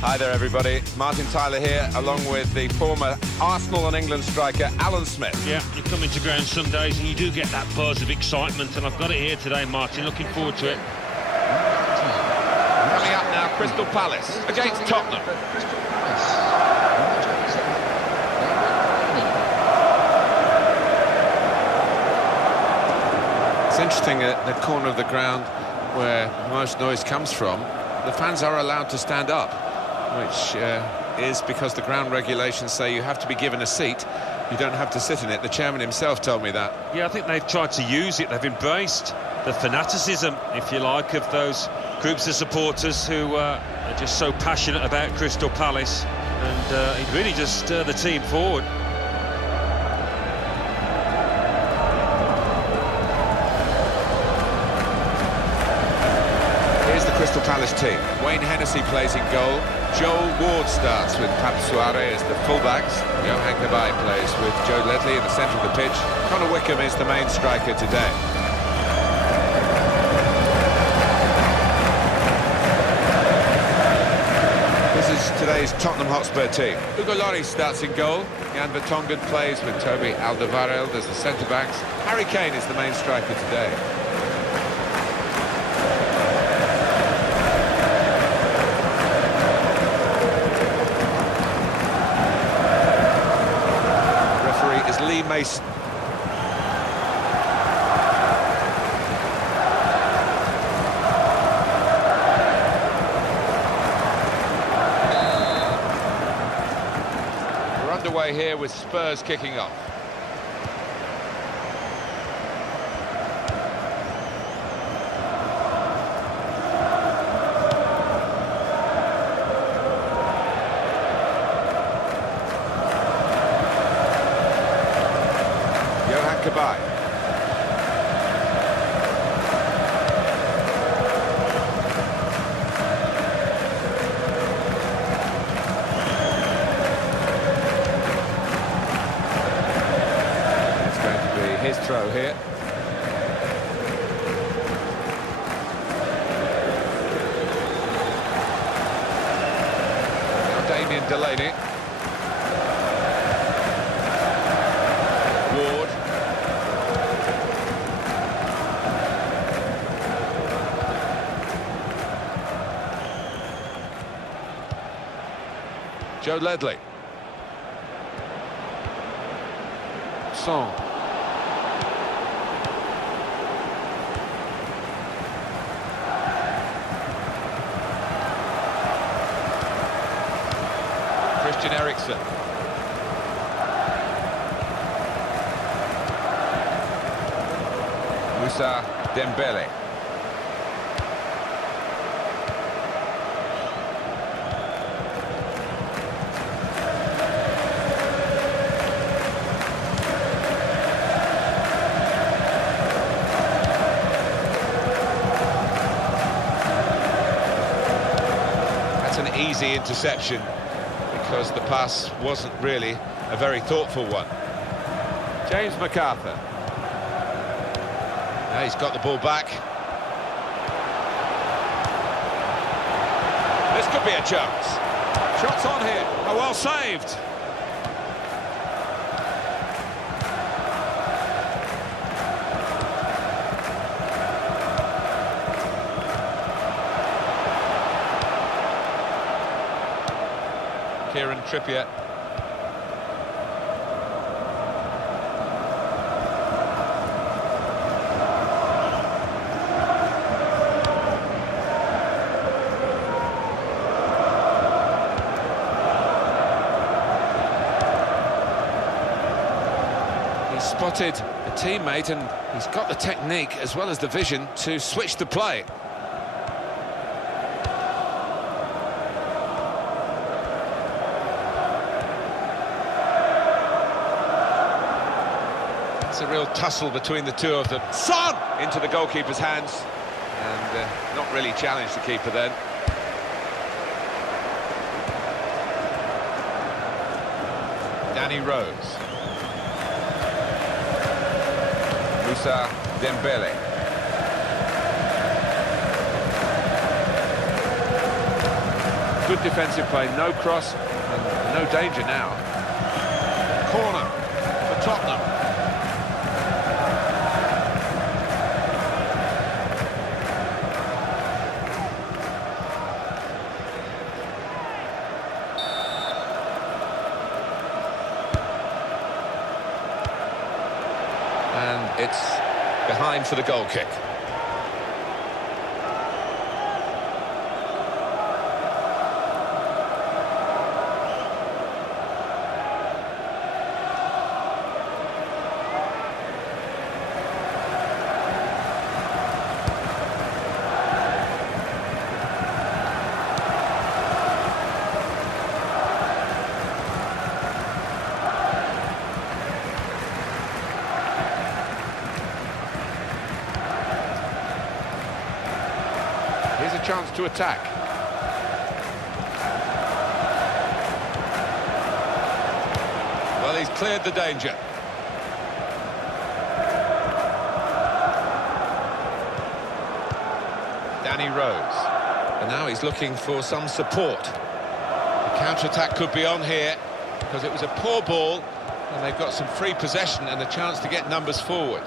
Hi there, everybody. Martin Tyler here, along with the former Arsenal and England striker, Alan Smith. Yeah, you come into ground Sundays and you do get that buzz of excitement, and I've got it here today, Martin. Looking forward to it. Coming up now, Crystal Palace against Tottenham. It's interesting, at the corner of the ground where most noise comes from, the fans are allowed to stand up, which is because the ground regulations say you have to be given a seat. You don't have to sit in it. The chairman himself told me that. Yeah, I think they've tried to use it. They've embraced the fanaticism, if you like, of those groups of supporters who are just so passionate about Crystal Palace, and it really just stir the team forward. Crystal Palace team. Wayne Hennessy plays in goal. Joel Ward starts with Pap Suarez as the fullbacks. Johan Cabaye plays with Joe Ledley in the centre of the pitch. Connor Wickham is the main striker today. This is today's Tottenham Hotspur team. Hugo Lloris starts in goal. Jan Vertonghen plays with Toby Alderweireld as the centre-backs. Harry Kane is the main striker today. Lee Mason. We're underway here with Spurs kicking off. Cabaye. It's going to be his throw here. Now Damien Delaney. Joe Ledley. Song. Christian Eriksen. Moussa Dembele. An easy interception because the pass wasn't really a very thoughtful one. James McArthur. Now he's got the ball back. This could be a chance. Shots on here. Oh, well saved. Kieran Trippier. He's spotted a teammate and he's got the technique as well as the vision to switch the play. It's a real tussle between the two of them. Son! Into the goalkeeper's hands, and not really challenged the keeper then. Danny Rose. Moussa Dembele. Good defensive play, no cross, and no danger now. Corner for Tottenham. And it's behind for the goal kick. Here's a chance to attack. Well, he's cleared the danger. Danny Rose. And now he's looking for some support. The counter-attack could be on here because it was a poor ball and they've got some free possession and a chance to get numbers forward.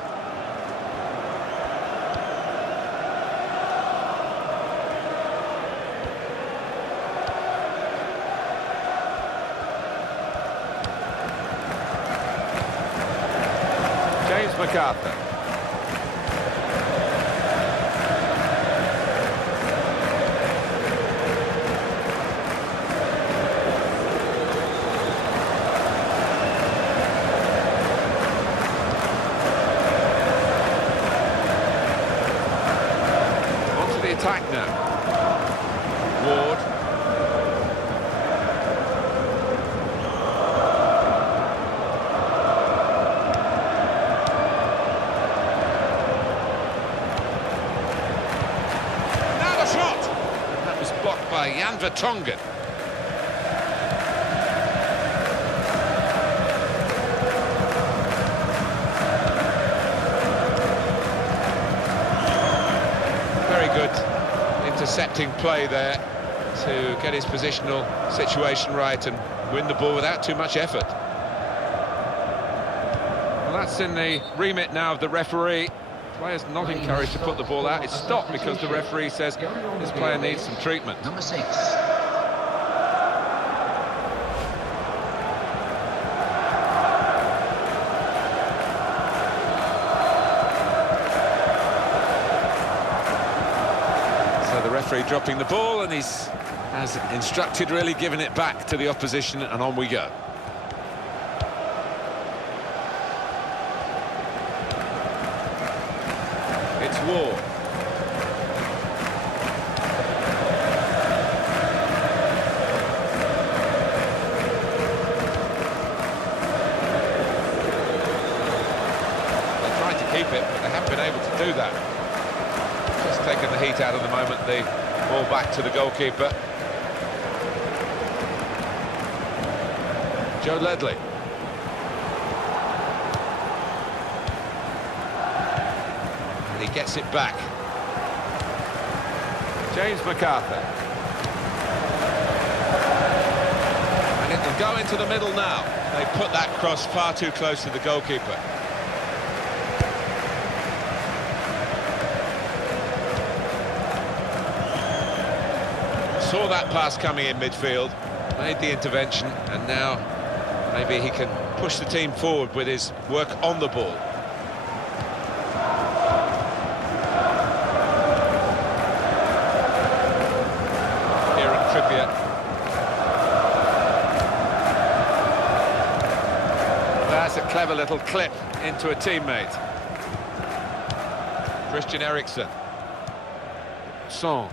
MacArthur. On to the attack now. Ward. By Jan Vertonghen. Very good intercepting play there to get his positional situation right and win the ball without too much effort. Well, that's in the remit now of the referee. Player's not encouraged to put the ball out. It's stopped because the referee says this player needs some treatment. Number 6. So the referee dropping the ball, and he's, as instructed, really giving it back to the opposition, and on we go. Ward. They tried to keep it, but they haven't been able to do that. Just taking the heat out of the moment, the ball back to the goalkeeper. Joe Ledley. He gets it back. James MacArthur. And it will go into the middle now. They put that cross far too close to the goalkeeper. Saw that pass coming in midfield, made the intervention, and now maybe he can push the team forward with his work on the ball. That's a clever little clip into a teammate. Christian Eriksen. Son.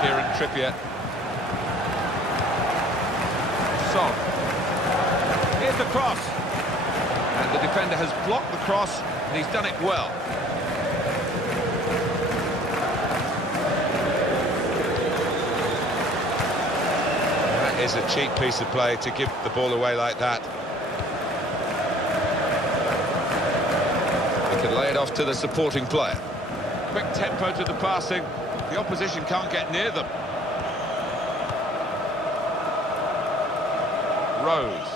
Kieran Trippier. Son. Here's the cross. And the defender has blocked the cross, and he's done it well. Is a cheap piece of play to give the ball away like that. He can lay it off to the supporting player. Quick tempo to the passing. The opposition can't get near them. Rose.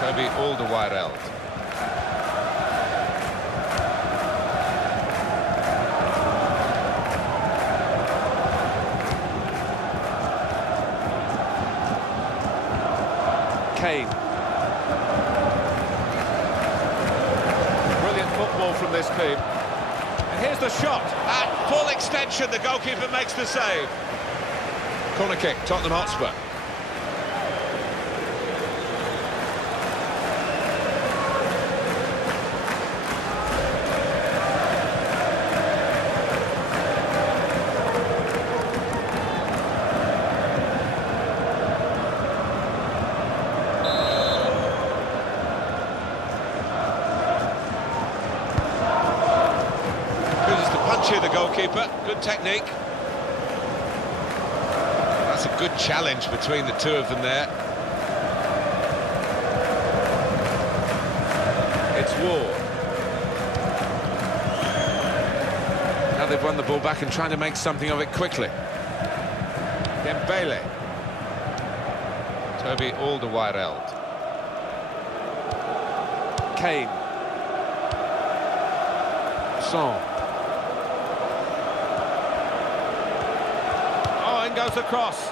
Toby Alderweireld. Kane. Brilliant football from this team. And here's the shot. At full extension, the goalkeeper makes the save. Corner kick, Tottenham Hotspur. The goalkeeper, good technique. That's a good challenge between the two of them there. It's Ward. Now they've won the ball back and trying to make something of it quickly. Dembele. Toby Alderweireld. Kane. Son. Goes across. He's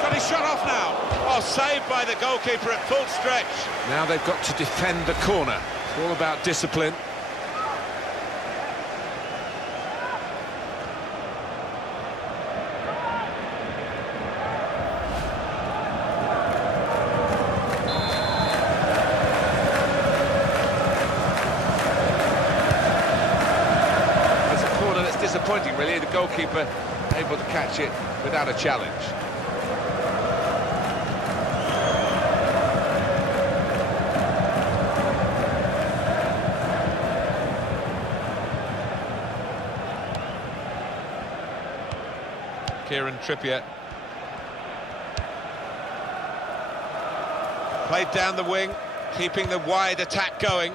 got his shot off now. Oh, saved by the goalkeeper at full stretch. Now they've got to defend the corner. It's all about discipline. Disappointing, really, the goalkeeper able to catch it without a challenge. Kieran Trippier. Played down the wing, keeping the wide attack going.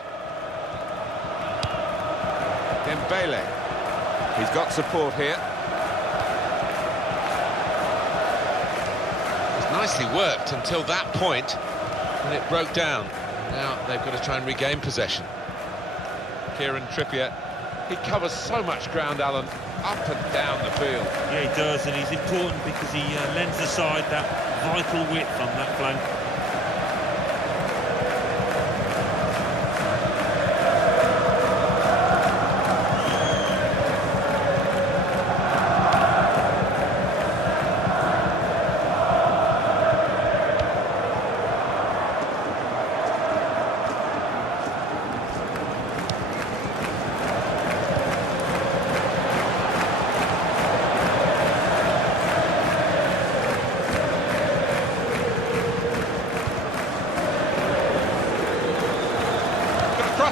Dembele. He's got support here. It's nicely worked until that point, and it broke down. Now they've got to try and regain possession. Kieran Trippier. He covers so much ground, Alan, up and down the field. Yeah, he does, and he's important because he lends the side that vital width on that flank.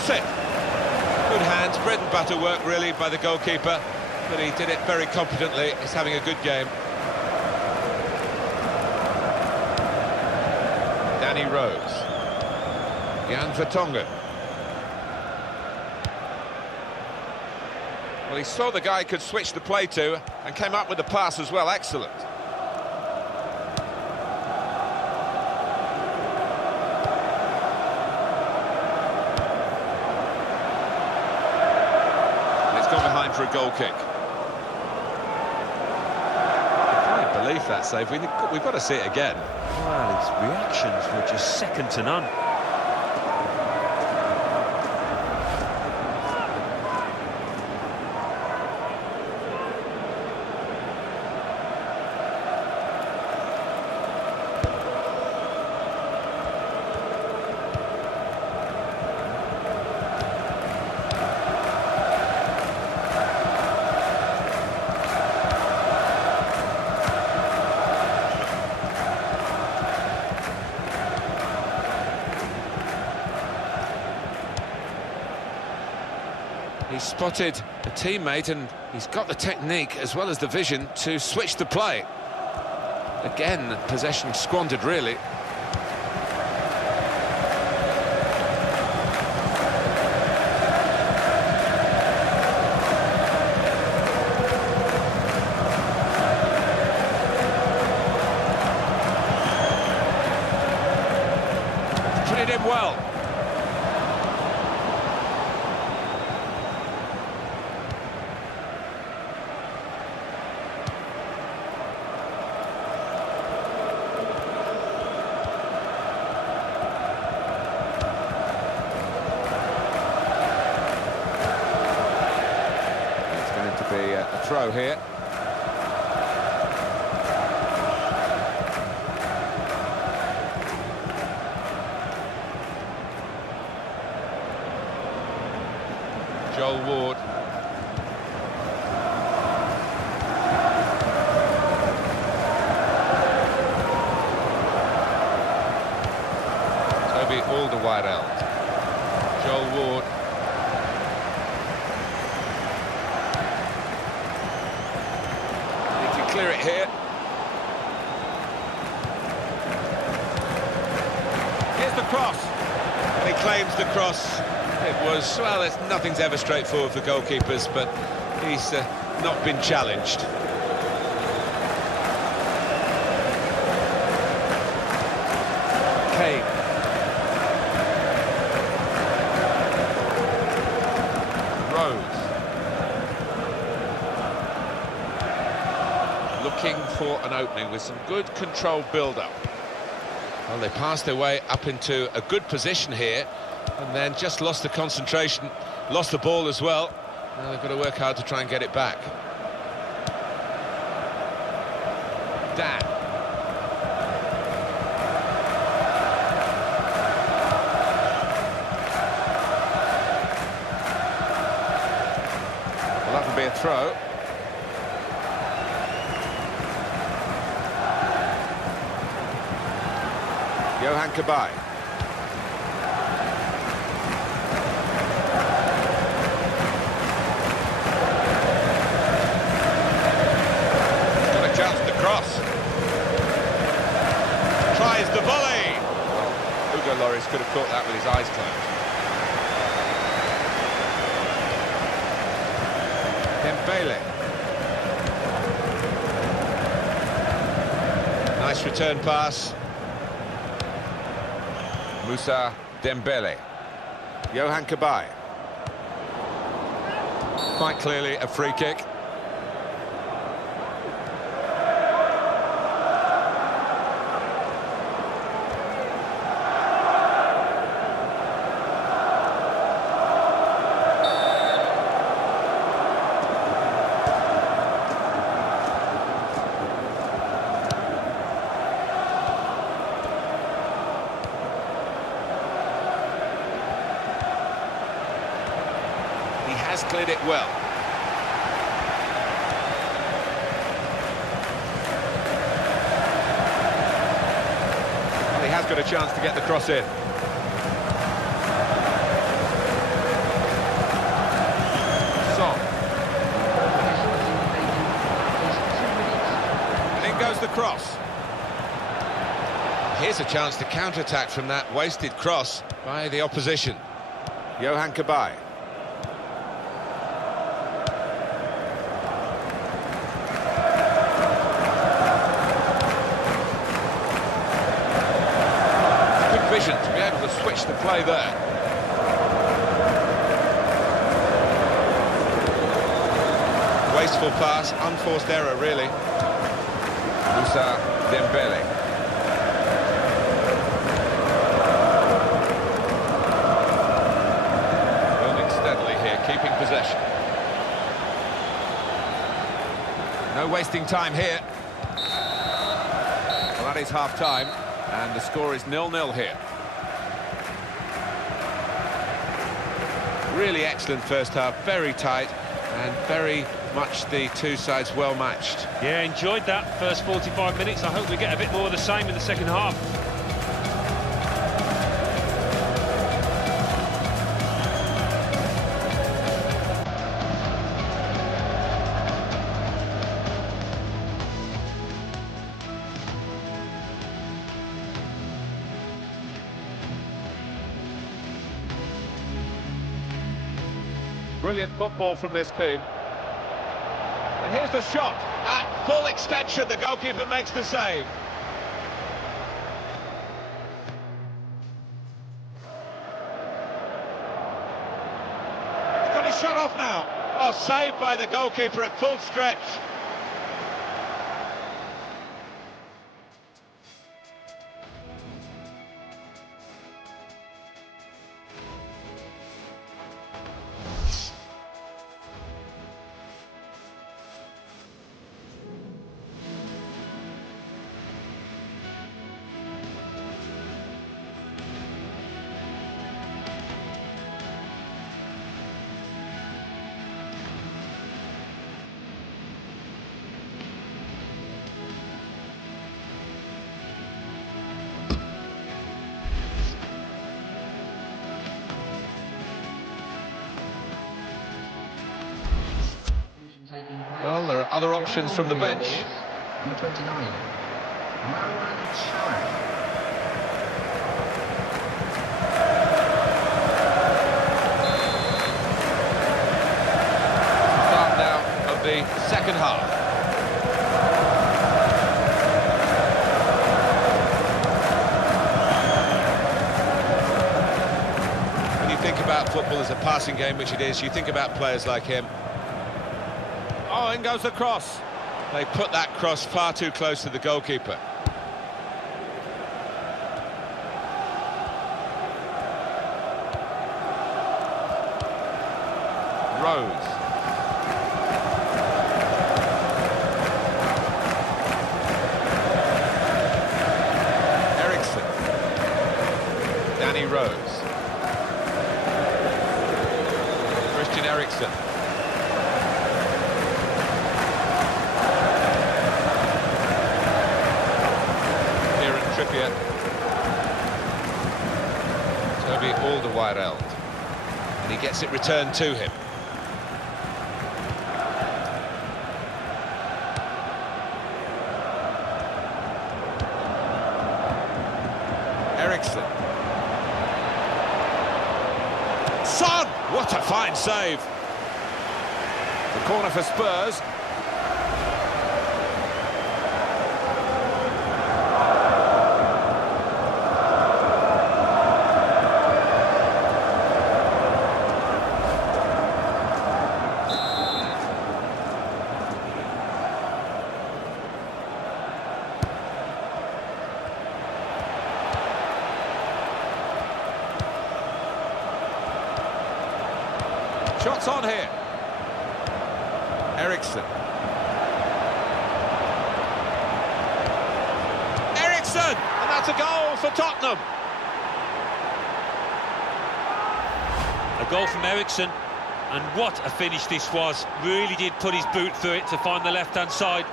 It. Good hands, bread and butter work really by the goalkeeper, but he did it very competently. He's having a good game. Danny Rose. Jan Vertonghen. Well, he saw the guy could switch the play to and came up with the pass as well. Excellent. For a goal kick. I can't believe that save. We've got to see it again. Well, his reactions were just second to none. He's spotted a teammate and he's got the technique as well as the vision to switch the play. Again, possession squandered, really. Put it in well. A throw here. Joel Ward. Toby Alderweireld. Joel Ward. Clear it here. Here's the cross. And he claims the cross. It was, well, nothing's ever straightforward for goalkeepers, but he's not been challenged. Kane. Rose. Looking for an opening with some good controlled build-up. Well, they passed their way up into a good position here and then just lost the concentration, lost the ball as well. Now they've got to work hard to try and get it back. Dan. Well, that would be a throw. Johan Kabay. Got a chance to cross. Tries the volley. Hugo Lloris could have caught that with his eyes closed. Dembele. Nice return pass. Moussa Dembele. Johan Kabay. Quite clearly a free kick. Has cleared it well. Well, he has got a chance to get the cross in. Son. And in goes the cross. Here's a chance to counter-attack from that wasted cross by the opposition. Johan Kabay. Vision to be able to switch the play there. Wasteful pass, unforced error really. Moussa Dembele. Building steadily here, keeping possession. No wasting time here. Well, that is half-time. And the score is 0-0 here. Really excellent first half, very tight, and very much the two sides well matched. Yeah, enjoyed that first 45 minutes. I hope we get a bit more of the same in the second half. Brilliant football from this team. And here's the shot. At full extension, the goalkeeper makes the save. He's got his shot off now. Oh, saved by the goalkeeper at full stretch. Well, there are other options from the bench. Number 29. Start now of the second half. When you think about football as a passing game, which it is, you think about players like him. Oh, in goes the cross. They put that cross far too close to the goalkeeper. Rose. Eriksson. Danny Rose. Christian Eriksson. Toby Alderweireld, and he gets it returned to him. Eriksson. Son! What a fine save! The corner for Spurs. Shots on here. Eriksson. Eriksson! And that's a goal for Tottenham. A goal from Eriksson, and what a finish this was. Really did put his boot through it to find the left-hand side.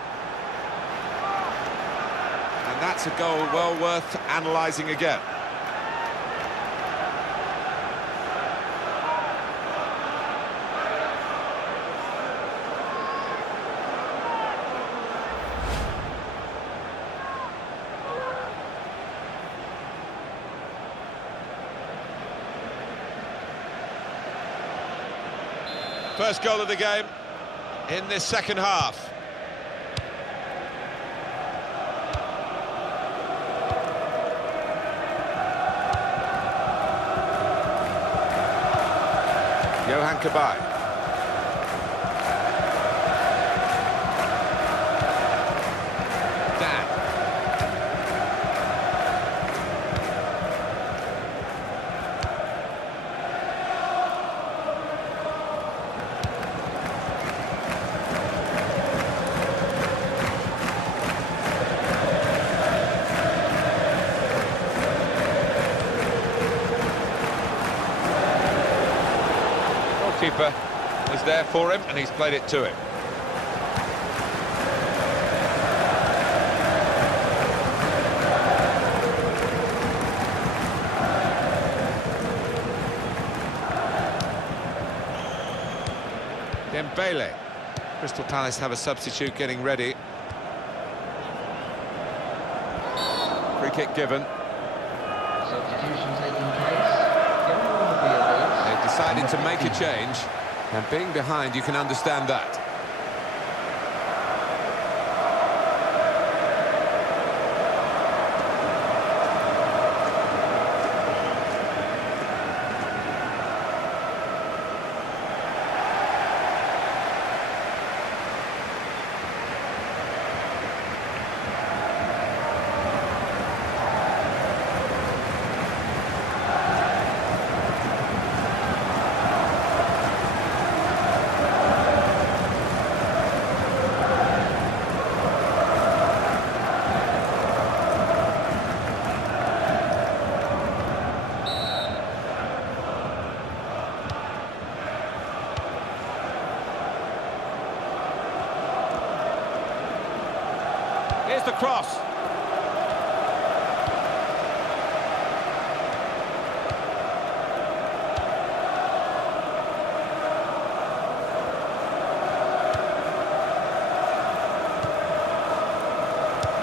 And that's a goal well worth analysing again. First goal of the game in this second half. Johan Kabay. Dan. Keeper was there for him, and he's played it to him. Dembele. Crystal Palace have a substitute getting ready. Free kick given. Substitution taking place. They've decided to make a change. And being behind, you can understand that. Here's the cross.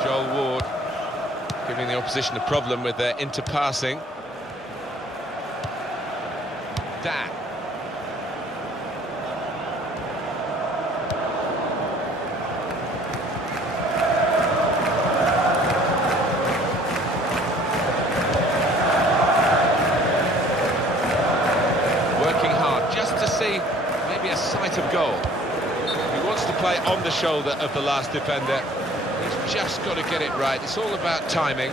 Joel Ward giving the opposition a problem with their interpassing. Dan. Maybe a sight of goal. He wants to play on the shoulder of the last defender. He's just got to get it right. It's all about timing.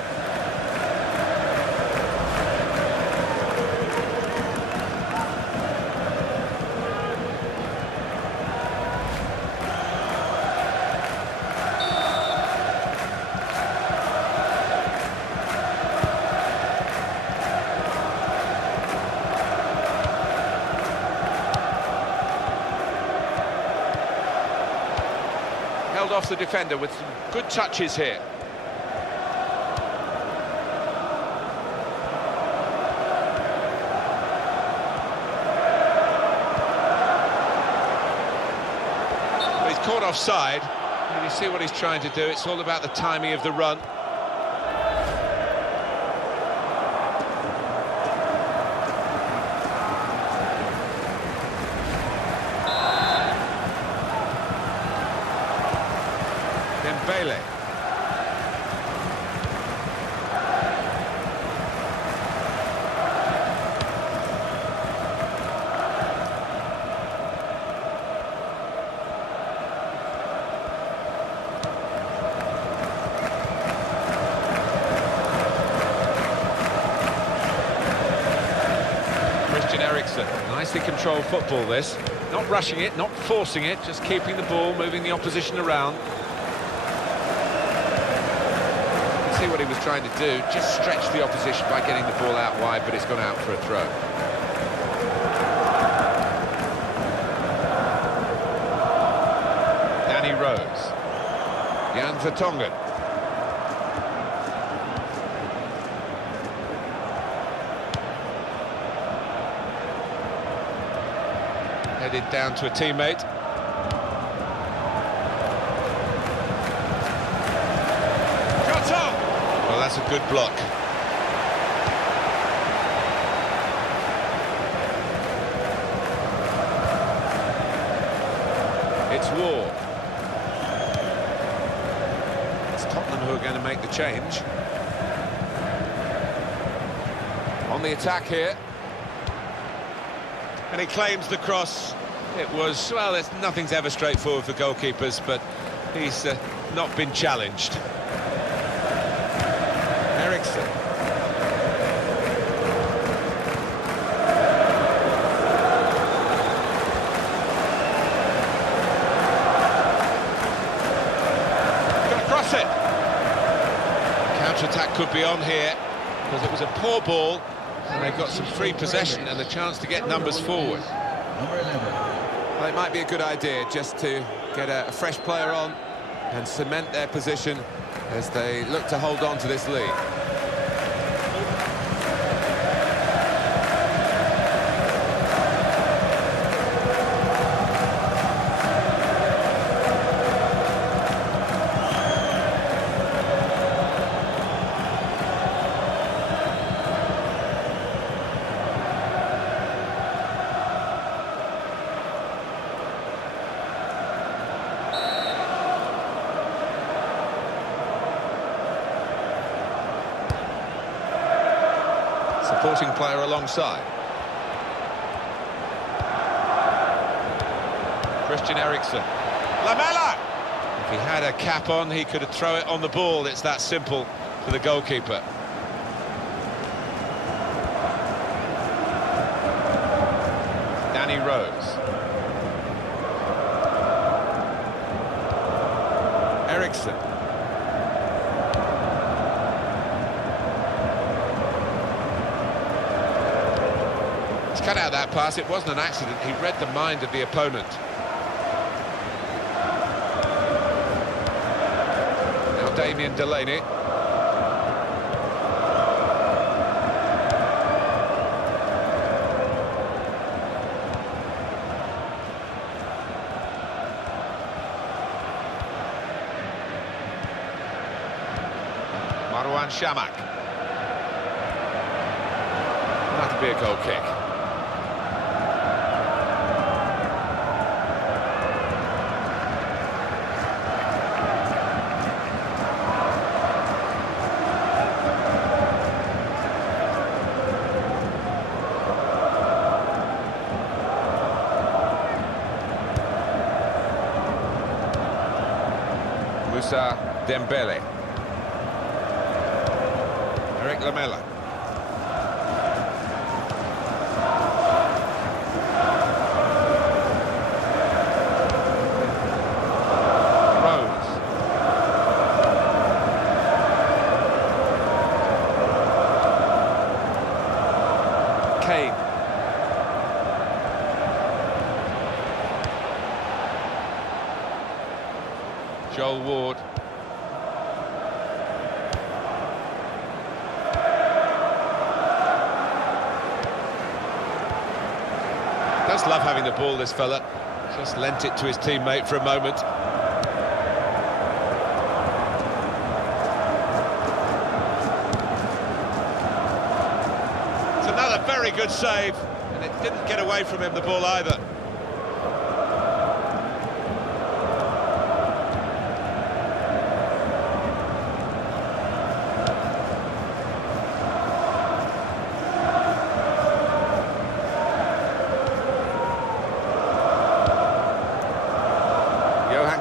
Held off the defender with some good touches here. But he's caught offside. And you see what he's trying to do. It's all about the timing of the run. Bailey. Christian Eriksen, nicely controlled football this. Not rushing it, not forcing it, just keeping the ball, moving the opposition around. See what he was trying to do, just stretch the opposition by getting the ball out wide, but it's gone out for a throw. Danny Rose. Jan Vertonghen. Headed down to a teammate. Well, that's a good block. It's Ward. It's Tottenham who are going to make the change. On the attack here. And he claims the cross. It was, well, nothing's ever straightforward for goalkeepers, but he's not been challenged. Eriksen. Got to cross it. Counter-attack could be on here because it was a poor ball and they've got some free possession and a chance to get numbers forward. Well, it might be a good idea just to get a fresh player on and cement their position as they look to hold on to this lead. supporting player alongside. Christian Eriksen. Lamela! If he had a cap on, he could throw it on the ball. It's that simple for the goalkeeper. Danny Rose. Eriksen. He's cut out that pass. It wasn't an accident. He read the mind of the opponent. Now Damien Delaney. Marwan Shamak. That'll be a goal kick. Moussa Dembele. Eric Lamela. Rose. Kane. Joel Ward. Does love having the ball, this fella. Just lent it to his teammate for a moment. It's another very good save, and it didn't get away from him, the ball, either.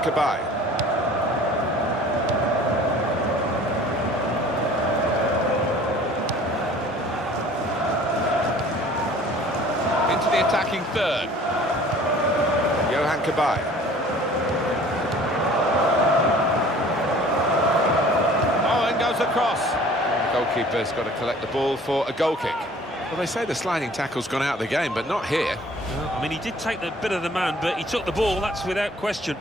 Goodbye. Into the attacking third. Johan Cabaye. Oh, in goes the cross. The goalkeeper's got to collect the ball for a goal kick. Well, they say the sliding tackle's gone out of the game, but not here. Well, I mean, he did take the bit of the man, but he took the ball, that's without question.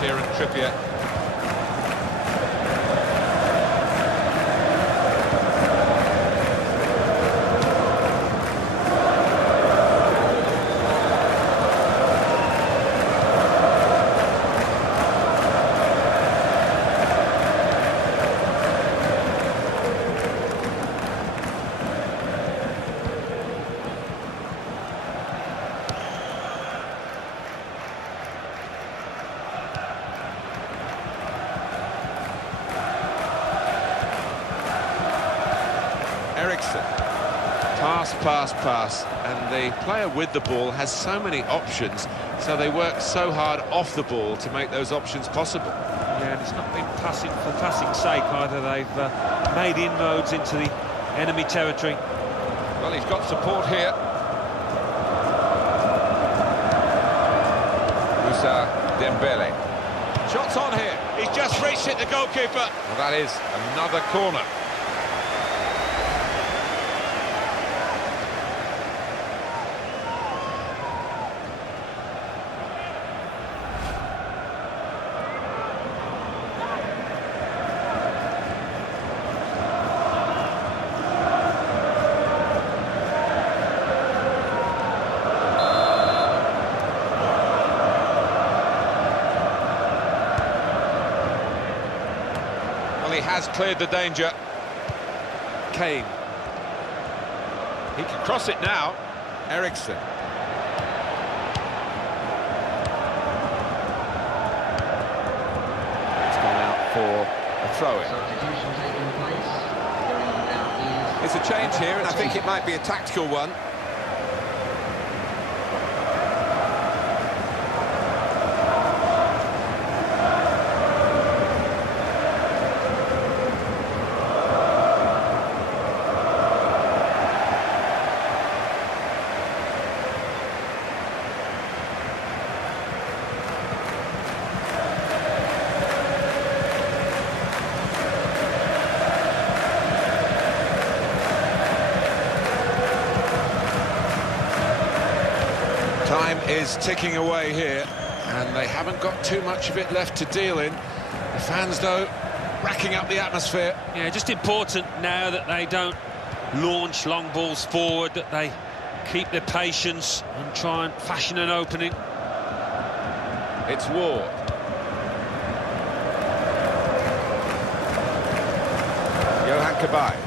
Kieran Trippier. Eriksen. Pass, and the player with the ball has so many options, so they work so hard off the ball to make those options possible. Yeah, and it's not been passing for passing's sake either. They've made inroads into the enemy territory. Well, he's got support here. Moussa Dembele. Shots on here. He's just reached it, the goalkeeper. Well, that is another corner. He has cleared the danger. Kane. He can cross it now. Eriksen. It's gone out for a throw-in. It's a change here, and I think it might be a tactical one. Time is ticking away here, and they haven't got too much of it left to deal in. The fans, though, racking up the atmosphere. Yeah, just important now that they don't launch long balls forward, that they keep their patience and try and fashion an opening. It's Ward. Johan Cabaye.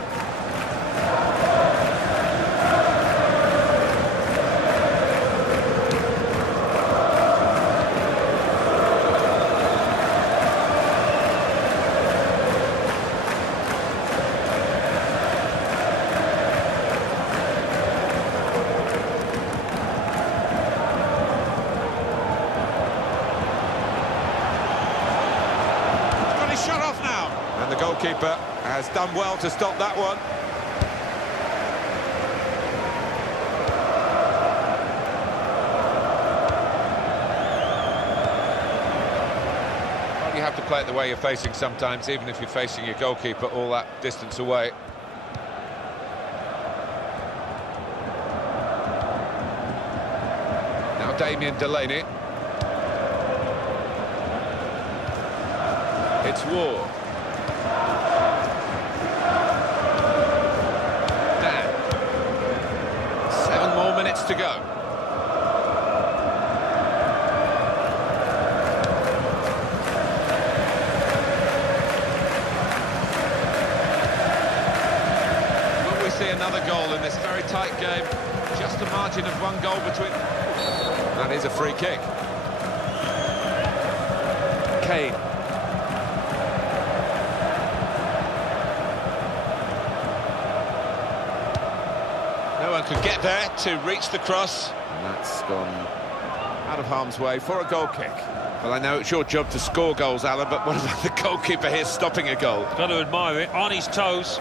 The goalkeeper has done well to stop that one. Well, you have to play it the way you're facing sometimes, even if you're facing your goalkeeper all that distance away. Now Damien Delaney. It's Ward. 7 more minutes to go. Will we see another goal in this very tight game? Just a margin of 1 goal between. That is a free kick. Kane. No one could get there to reach the cross. And that's gone out of harm's way for a goal kick. Well, I know it's your job to score goals, Alan, but what about the goalkeeper here stopping a goal? Got to admire it, on his toes.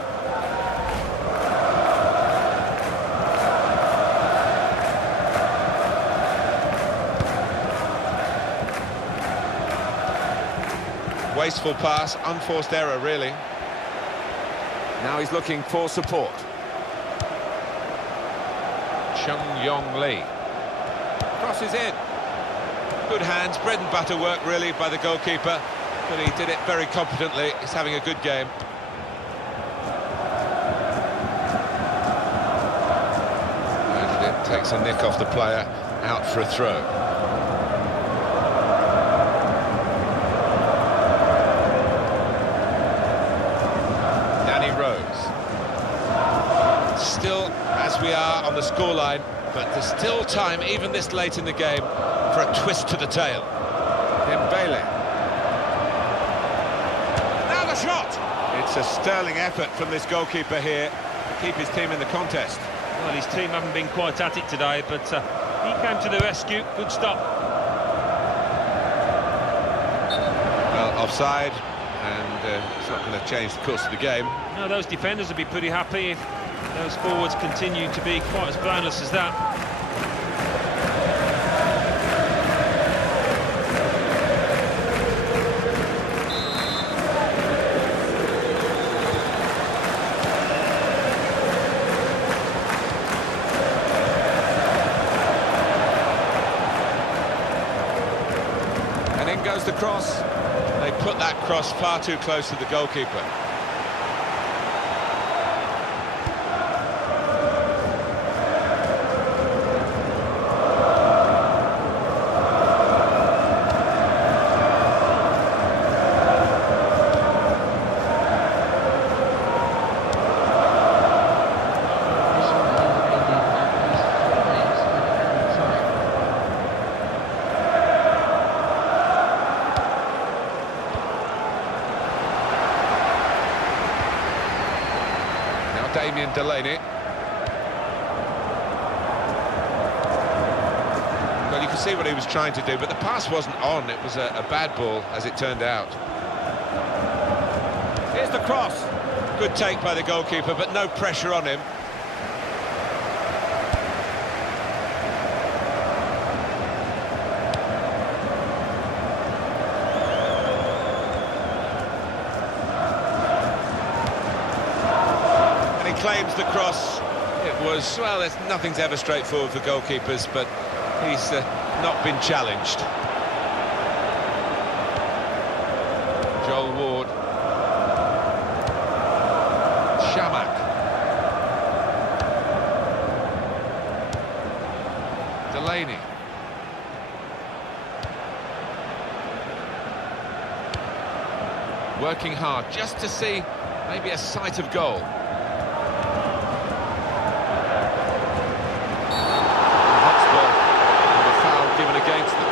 Wasteful pass, unforced error, really. Now he's looking for support. Chung Yong Lee. Crosses in. Good hands, bread and butter work, really, by the goalkeeper. But he did it very competently. He's having a good game. And it takes a nick off the player, out for a throw. Still, as we are on the scoreline, but there's still time, even this late in the game, for a twist to the tail. Dembele. Now the shot! It's a sterling effort from this goalkeeper here to keep his team in the contest. Well, his team haven't been quite at it today, but he came to the rescue. Good stop. Well, offside, and it's not going to change the course of the game. No, those defenders will be pretty happy if those forwards continue to be quite as blameless as that. And in goes the cross. They put that cross far too close to the goalkeeper. Damien Delaney. Well, you can see what he was trying to do, but the pass wasn't on. It was a bad ball, as it turned out. Here's the cross. Good take by the goalkeeper, but no pressure on him. And he claims the cross. It was, well, nothing's ever straightforward for goalkeepers, but he's not been challenged. Joel Ward. Shamak. Delaney. Working hard just to see maybe a sight of goal. Against them.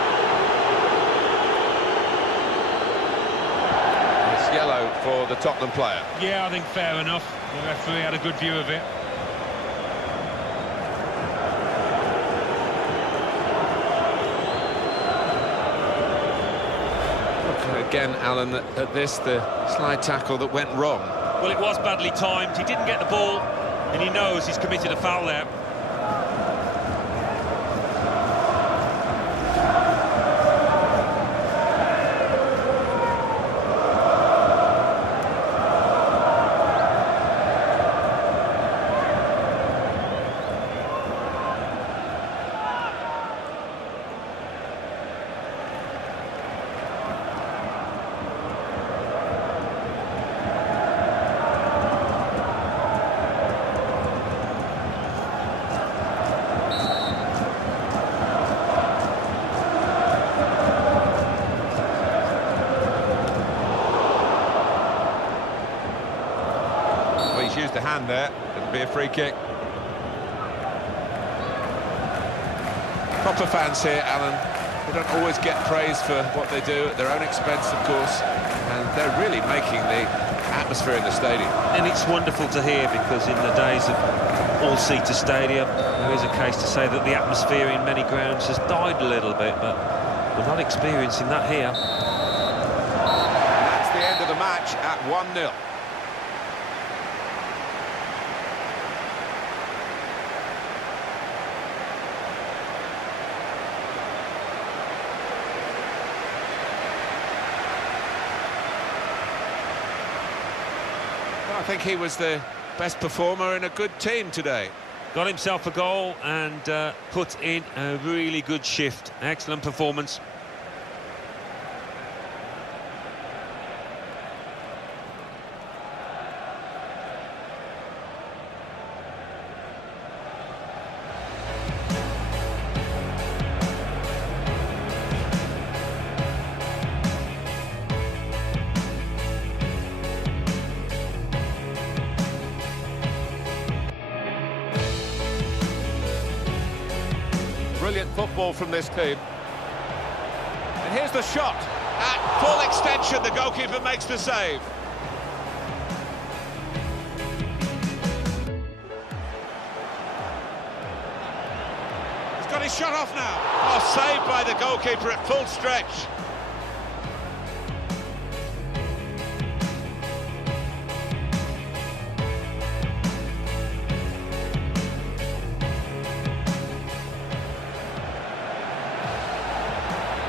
It's yellow for the Tottenham player. Yeah, I think fair enough. The referee had a good view of it. Look again, Alan, at this, the slide tackle that went wrong. Well, it was badly timed. He didn't get the ball, and he knows he's committed a foul there. He's used the hand there. It'll be a free kick. Proper fans here, Alan. They don't always get praise for what they do at their own expense, of course, and they're really making the atmosphere in the stadium. And it's wonderful to hear, because in the days of all-seater stadium, there is a case to say that the atmosphere in many grounds has died a little bit, but we're not experiencing that here. And that's the end of the match at 1-0. I think he was the best performer in a good team today. Got himself a goal and put in a really good shift. Excellent performance. Brilliant football from this team. And here's the shot. At full extension, the goalkeeper makes the save. He's got his shot off now. Oh, saved by the goalkeeper at full stretch.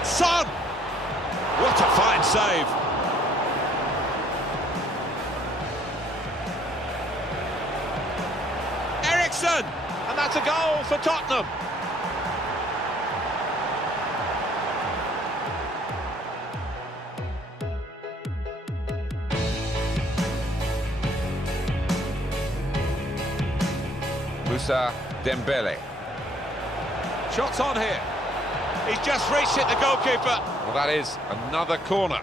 Son! What a fine save. Eriksson! And that's a goal for Tottenham. Moussa Dembele. Shots on here. He's just reached it, the goalkeeper. Well, that is another corner.